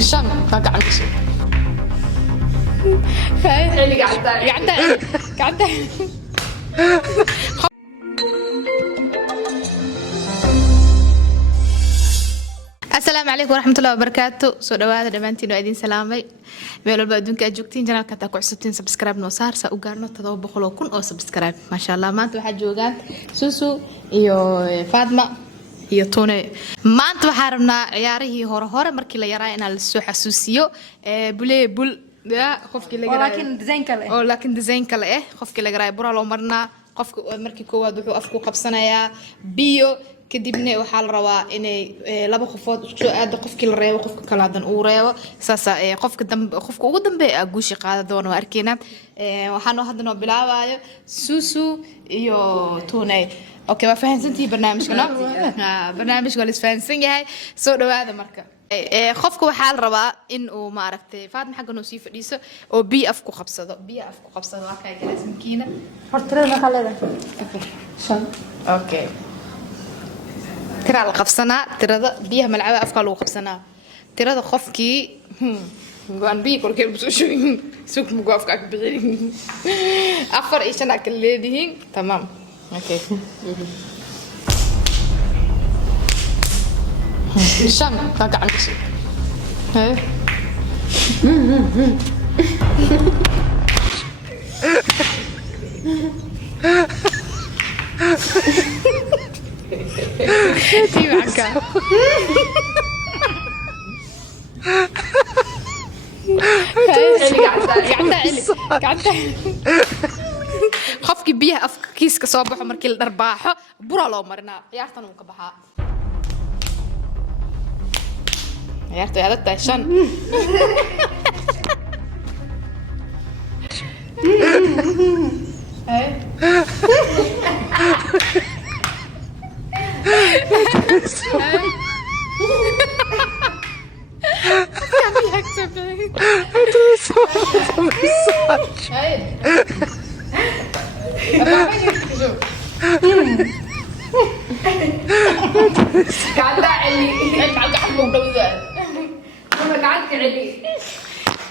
shan baa gacan gashay gacanta السلام عليكم ورحمة الله وبركاته. سو دواada dhamaantiin waa idin salaamay meel walba adduunka aad joogtiin channelka taa ku cusubtiin subscribe noo saar sa u gaarno 700,000 oo subscribe ma sha Allah. maanta waxaa joogaan Susu iyo Fatma iyo Tone. maanta waxaan rabnaa ciyaarihii hore markii la yaraa inaan la soo xasuusiyo bul ya qofkii laga yaraa laakiin design kale qofkii laga yaraa bura loo marnaa qofka markii koowaad wuxuu afku qabsanayaa biyo kadibna waxaa la rabaa inay laba qofood isku soo aado qofkii la reebo qofka kale hadan uu reebo saasa qofka ugu dambeeya guushi qaada doona arkeenaa waxaan hadda noo bilaabayo Susu iyo Tone. okay waa fahansantii barnaamijkana barnaamijka la isfahansan yahay soo dhawaada marka qofka waxaa la rabaa in uu ma aragtay Faatma xagga noo sii fadhiiso oo biyo af ku qabsado waa kay galaasinkiina hortirada khalada okay ترى القفصنا ترى بيها ملعبة أفكار القفصنا ترى ذا خفكي وان بي كل كيف بسوي سوق مقاف كبير أفر إيش أنا كل هذه تمام أوكي شام ما قاعد نسي هاي تي معك قعدت خفكي بيها أفك كيس كصباح ومركل درباحة برا لو مرنا عيارتنا وكبها عيارتي هذا تايشان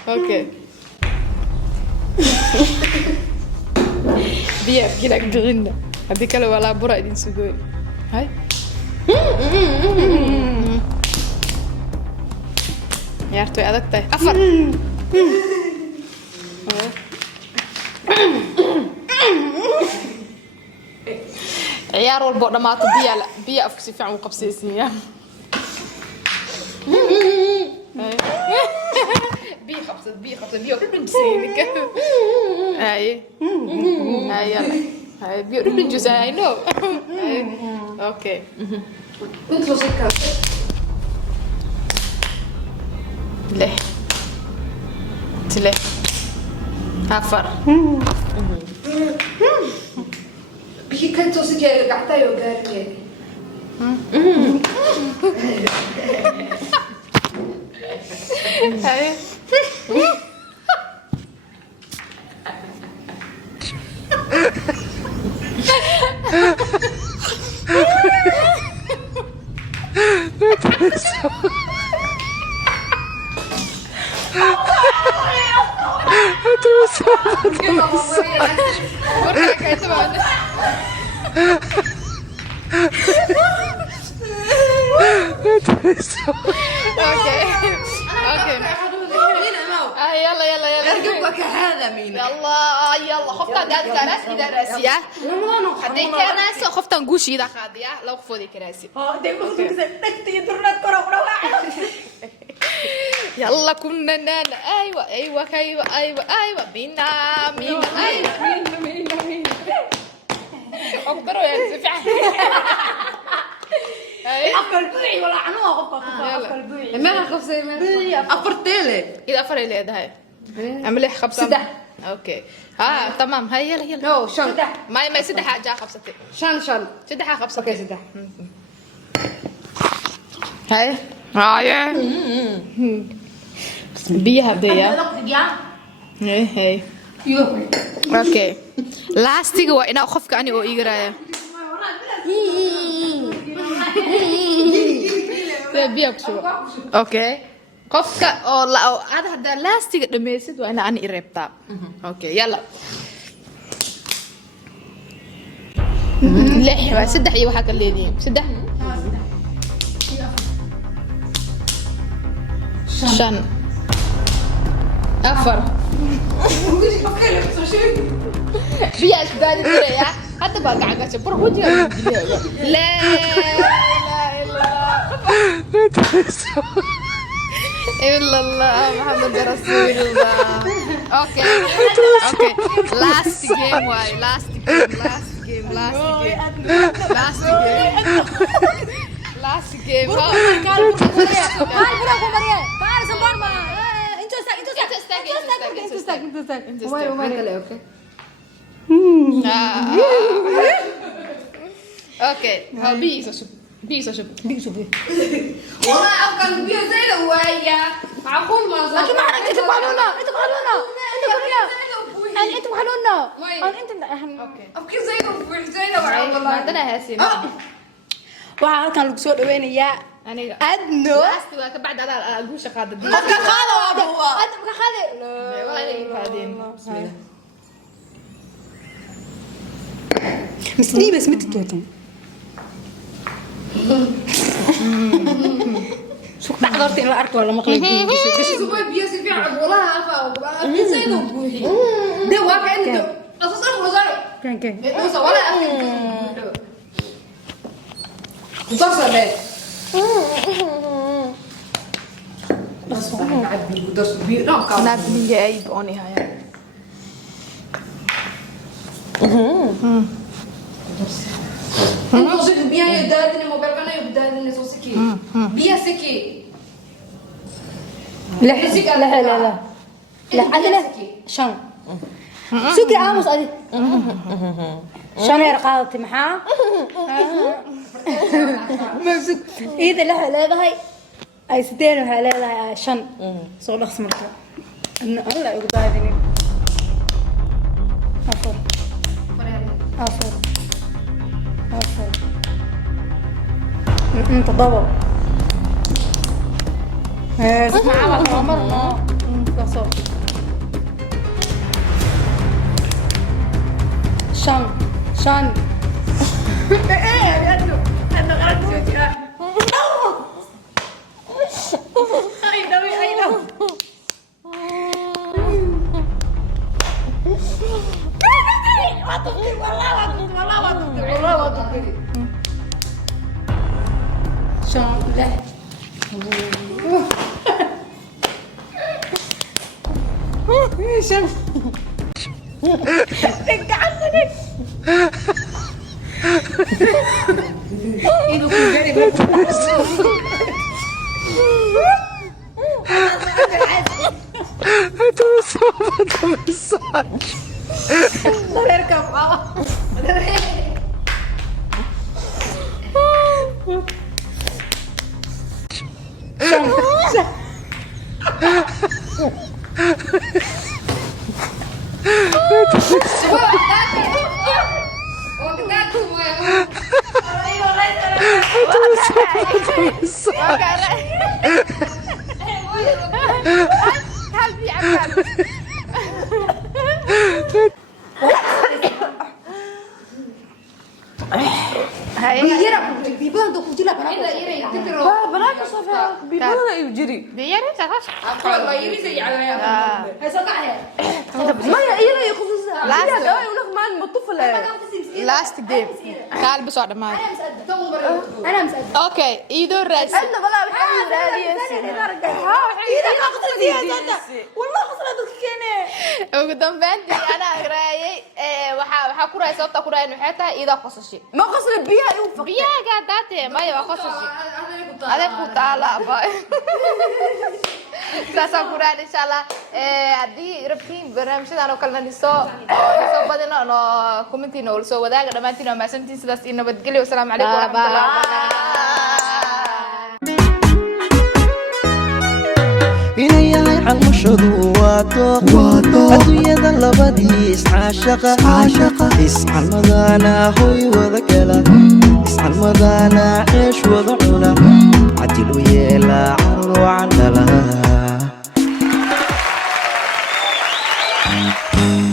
اوكي بيا كيلك بعنا هذيك ولا برا دين سجوي هاي يارتو أدتة أفر عيار والبعد ما تبيع لا بيع أفكسي في عم قبسيسية بي خبصت بيو ربن جسينك هاي يلا هاي بيو ربن جسي I know اوكي انت وصلت ليه تليه أفر بيجي كنت توصل جاي قعدت يوجاري هاي يلا خفتا داد كراس إذا راسية حديك ناس خفتا نقوش إذا خادية لو خفودي كراسي يلا كنا نانا أيوة بينا أكبروا يا زفع أفر بوعي ولا عنوه أفر بوعي ما خفصي أفر تيلي إذا أفر إلي هذا هاي أملي خبصة سدح أوكي تمام هاي يلا نو شن ما سدح جا خبصتي شن سدح خبصتي أوكي سدح هاي بيها هاي اوكي لاستيغ waa ina qofka ani oo iigaraya biya ku okay قفك أو لا أو هذا لاستيك دميسد وأنا أني إربطاب أوكي يلا لحظة سدح أيوة حق الليلين سدح شن أفر بياش بداني تريا حتى بقى قاعد أشوف بروجي لا لا إلا الله محمد رسول الله أوكي أوكي last game واي last game اوكي ها بيسو شوف والله افضل بيو زي الهوايه معقول ما صار لكن ما حركت انتوا خلونا انتوا خلونا اوكي ابكي زي زينب والله عندنا هاسين waxaa halkan lagu soo dhaweynayaa aniga adno laastiga ka bacda ala guusha qaada diin qofka qaado waa adna qaade wala ay qaadeen bismillah مسلي بس متى توتم شو تحضرتي إلى أرك ولا مقلب سوي بيسي في عضلها ابكي زينب بوحي ده واقع انه اساسا وزاري كان نوصل ولا اخي وصل ليه بس انا عبي ودرس بي انا بنيجي اي بوني هاي انتو شوف بيا يدادني موبايلنا يدادني سوسكي بيا سكي لا لا لا لا لا عندنا شن سوقي عامس أدي شن يرقاضتي محا ممسك إذا لا لا هاي أي ستين ولا لا شن صور لخص مركب إنه الله يقطع ذني أفر أفر أفر أنت ضبط اسمع عمل عمرنا قصر شان ايه يا ابنو انا غلط شوتي اي نو والله شان لا شان تقعدني ايده كل جري اركب لاست جيم تعال بس واحدة معي انا مسدد اوكي ايدو الراس انا والله الحمد والله خسرت كينه ugu dambeyntii ana agraayay waxa ku raay sababta ku raay waxay tahay ida qosashay ما قصر بيها يوفق biyaga daate ma waa qosashay adeeg ku taala ba saasa ku raay insha Allah hadii rabtiin barnaamijyadan oo kale soo badino no commentina oo soo wadaaga dhamaantiin ma santiin sidaas in nabadgelyo wassalaamu calaykum wa rahmatullahi wa barakatuh inayahay calmushadu waato adduunyada labadii iscaashaqa iscalmadana hoy wada gala iscalmadana ceesh wada cuna cadil u yeela carur wacan dhala Thank you.